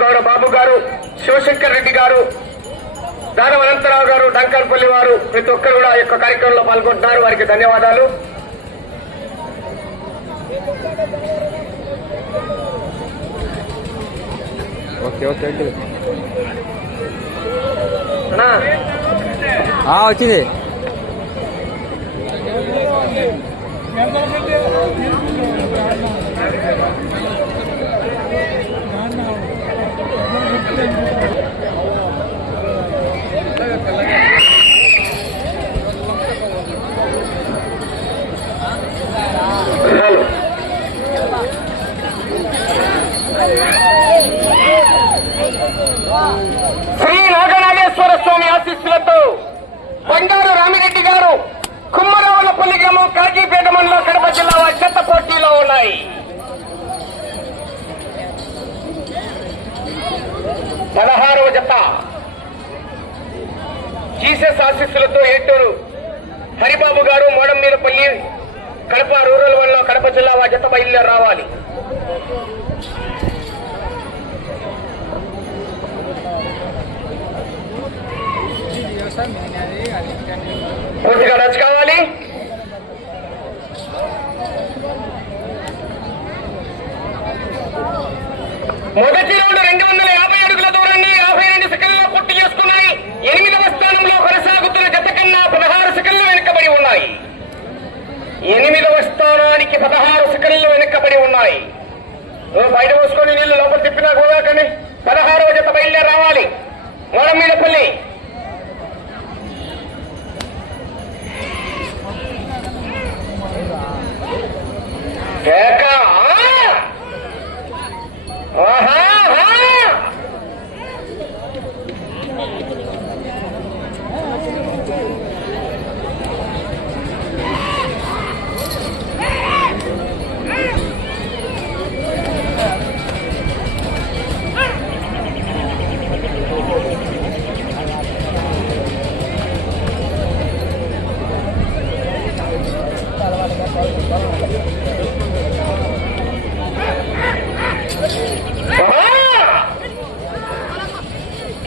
గౌడ బాబు గారు శివశంకర్ రెడ్డి గారు దానవ అనంతరావు గారు డంకన్పల్లి వారు ప్రతి ఒక్కరు కూడా ఈ యొక్క కార్యక్రమంలో పాల్గొంటున్నారు. వారికి ధన్యవాదాలు. ఓకే ఓకే అండి. ఆ, వచ్చింది చాలు. శ్రీ నాగనాగేశ్వర స్వామి ఆశీస్సులతో బండారు రామిరెడ్డి గారు కుమ్మరావులపల్లి గ్రామం కాజీపేట మండలం కడప జిల్లా వారి చెత్త పోటీలో ఉన్నాయి పదహారవ జత. జీసస్ ఆశీస్సులతో ఏటూరు హరిబాబు గారు మోడంమీదపల్లి కడప రూరల్ వల్ల కడప జిల్లా వారి జత బయలుదేరి రావాలి. పూర్తిగా రచ్ కావాలి. మొదటి రౌండ్ రెండు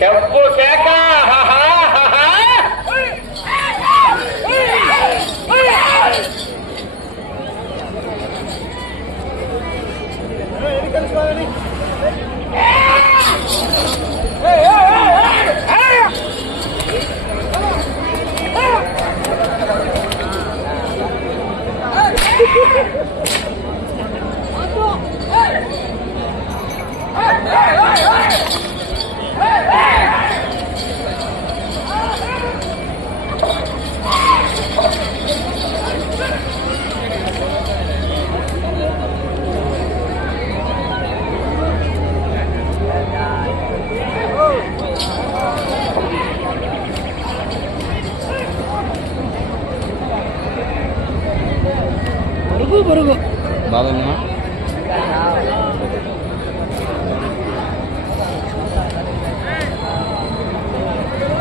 Quer o que você quer?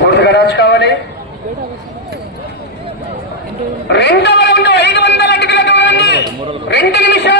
పూర్తిగా రాజు కావాలి. రెండవ రౌండ్ ఐదు వందల అడుగుల దూరాన్ని రెండు నిమిషాలు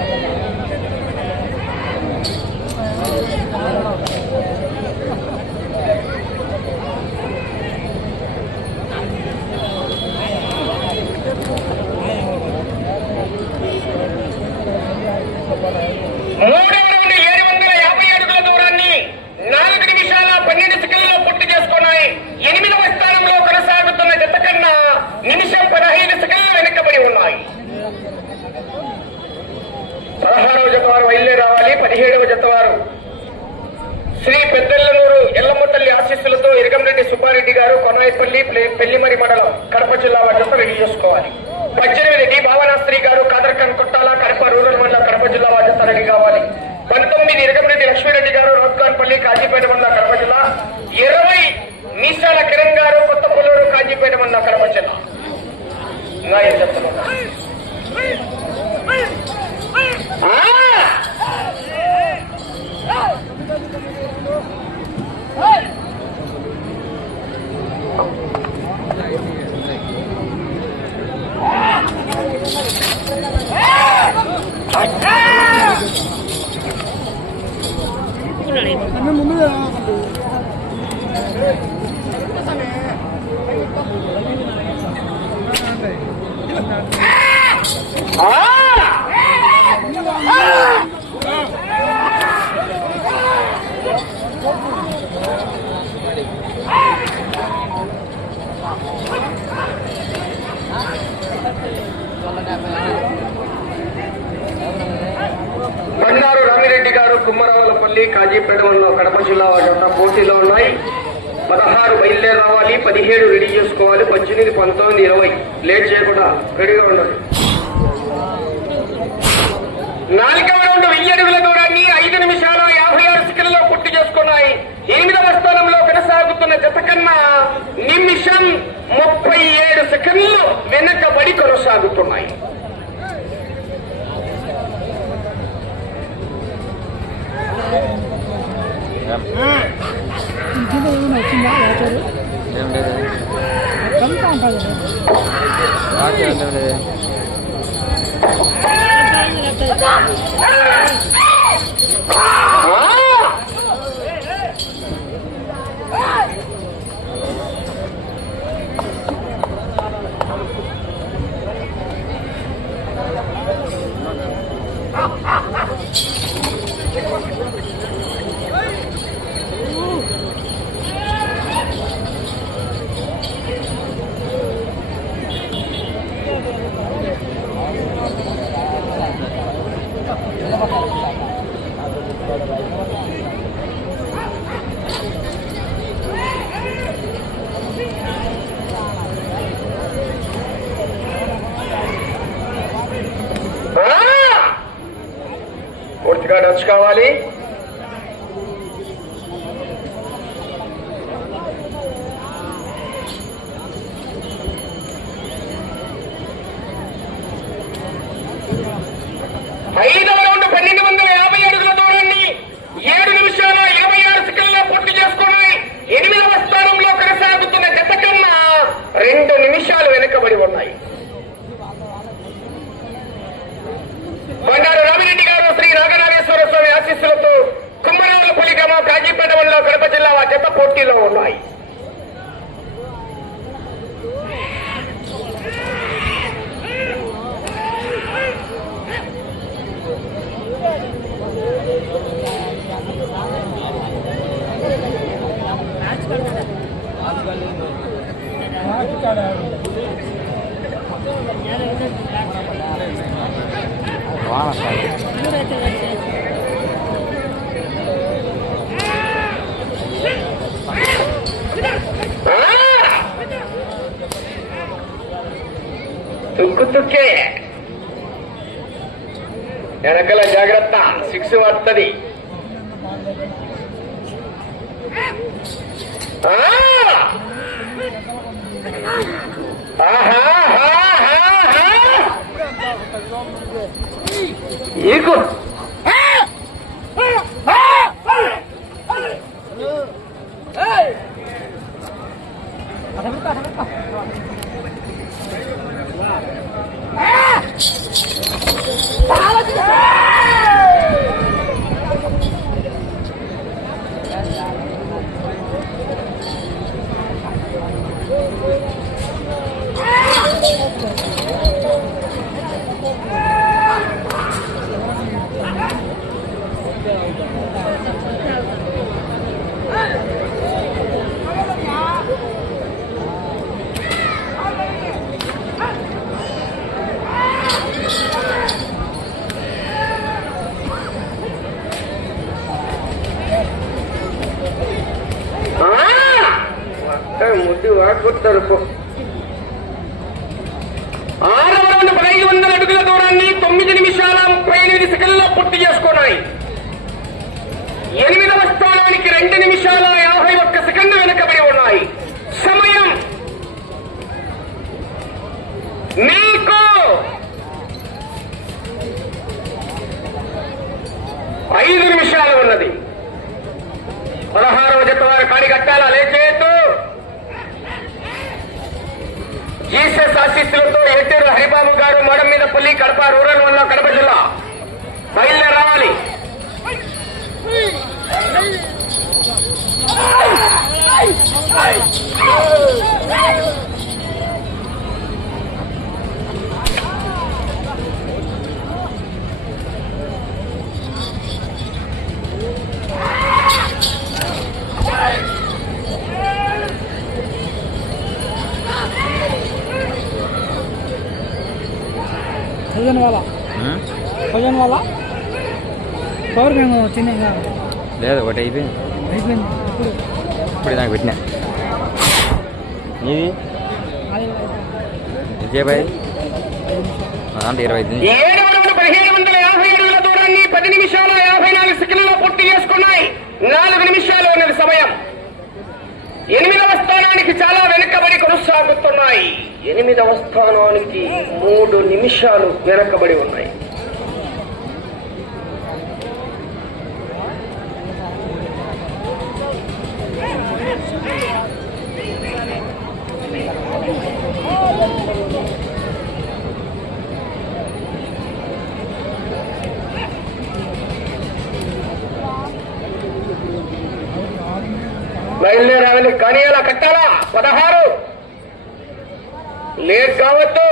పదహారవ జత వారు బయలుదేరి రావాలి. పదిహేడవ జత వారు శ్రీ పెద్దెల్లనూరు ఎల్లముట్టల్లి ఆశీస్సులతో ఇరగంరెడ్డి సుబ్బారెడ్డి గారు కొనాయిపల్లి పెళ్ళిమరి మండలం కడప జిల్లా వారి జత రెడీ చేసుకోవాలి. పద్దెనిమిది డి భావనాస్త్రి గారు కాదర్కన్ కొట్టాల కడప రూరల్ మండలం కడప జిల్లా వారి జత రెడీ కావాలి. పంతొమ్మిది ఇరగంరెడ్డి లక్ష్మీరెడ్డి గారు రోత్కాన్పల్లి కాజీపేట మండలం కడప జిల్లా. ఇరవై మీసాల కిరణ్ గారు కొత్త పొల్లూరు కాజీపేట మండలం కడప జిల్లా. ఇంకా ఏం చెప్తున్నా బండారు రామిరెడ్డి గారు కుమ్మరావులపల్లి కాజీపేట మండలం కడప జిల్లా వారి జత పోటీలో ఉన్నాయి పదహారు బయలుదేరి రావాలి పదిహేడు రెడీ చేసుకోవాలి పద్దెనిమిది పంతొమ్మిది ఇరవై లేట్ చేయకుండా రెడీగా ఉండాలి అడుగుల దూరాన్ని ఐదు నిమిషాల యాభై ఆరు సెకండ్లలో పూర్తి చేసుకున్నాయి. ఎనిమిదవ స్థానంలో కొనసాగుతున్న జత కన్నా నిమిషం ముప్పై ఏడు సెకండ్లు వెనకబడి కొనసాగుతున్నాయి. ఇంటిలో 我操 పూర్తిగా నచ్చుకోవాలి 座ったり。あああはははは తలుపు ఆరు వందల ఐదు వందల అడుగుల దూరాన్ని తొమ్మిది నిమిషాల ముప్పై ఎనిమిది సెకండ్లో పూర్తి చేసుకున్నాయి. ఎనిమిదవ స్థానానికి రెండు నిమిషాల యాభై ఒక్క సెకండ్ వెనుకబడి ఉన్నాయి. సమయం. మీకు ఐదు నిమిషాలు ఉన్నది. పదహారవ జత వారు కాడి కట్టాలా లేకే ఈసెస్ ఆశీస్సులతో ఎట్టూరు హరిబాబు గారు మడం మీద పుల్లి కడప రూరల్ వల్ల కడప జిల్లా. బయలుదేరి రావాలి భజన్ వాళ్ళ? భజన్ వాళ్ళ పవర్ మేము చిన్న లేదు ఒకటి అయిపోయింది. అయిపోయింది. ఇప్పుడు? ఇప్పుడు దానికి పెట్టినా. విజయబాయ్ మా దాంట్లో ఇరవై ఐదు ఏడు వందల పదిహేడు వందల యాభై అడుగుల దూరాన్ని పది నిమిషాల యాభై నాలుగు సెకండ్లలో పూర్తి చేసుకున్నాయి. నాలుగు నిమిషాలు ఉన్నది సమయం. ఎనిమిదవ స్థానానికి చాలా వెనుకబడి కొనసాగుతున్నాయి. ఎనిమిదవ స్థానానికి మూడు నిమిషాలు వెనకబడి ఉన్నాయి. బయలుదేరాలని కానీ అలా కట్టాలా? పదహారు. లేట్ కావద్దు.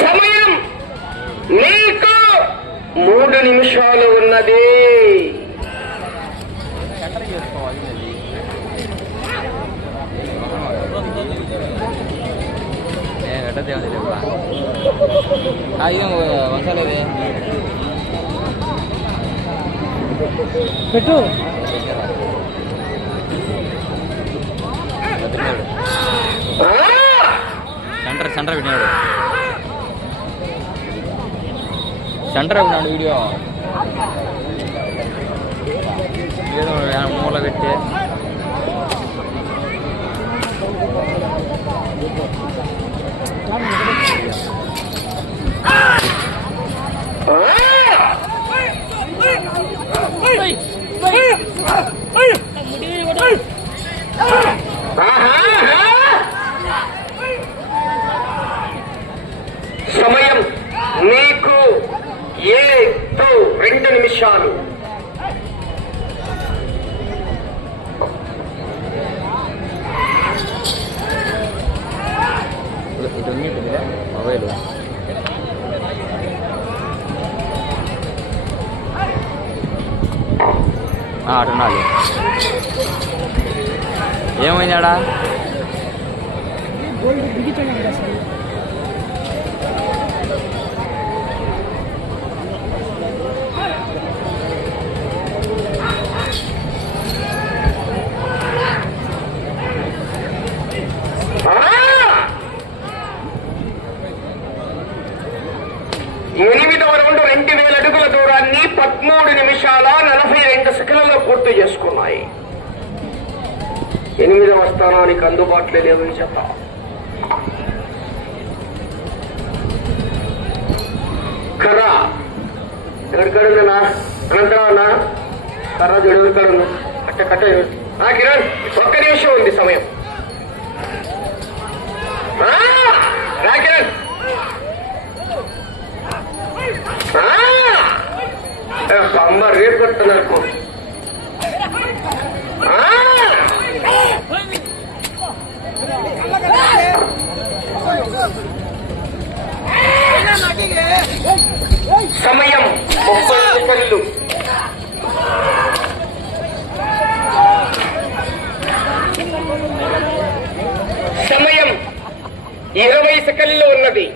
సమయం మీకు మూడు నిమిషాలు ఉన్నది. పెట్టు ఆ! సెంటర్ సెంటర్ పెట్టినాడు సెంటర్ పెట్టినాడు వీడియో ఏదో మూల పెట్టి మీకు అందుబాటులో లేవని చెప్తా కర్ర ఎక్కడికడుగునా అనంతరావునా కర్ర జడుగు కడుగు కట్ట కట్ట. కిరణ్ ఒక్క నిమిషం ఉంది సమయం. రా కిరణ్. అమ్మ రేపు కొడుతున్నారు ఆ! సమయం ముప్పై సెకండ్లు. సమయం ఇరవై సెకండ్లు ఉన్నది.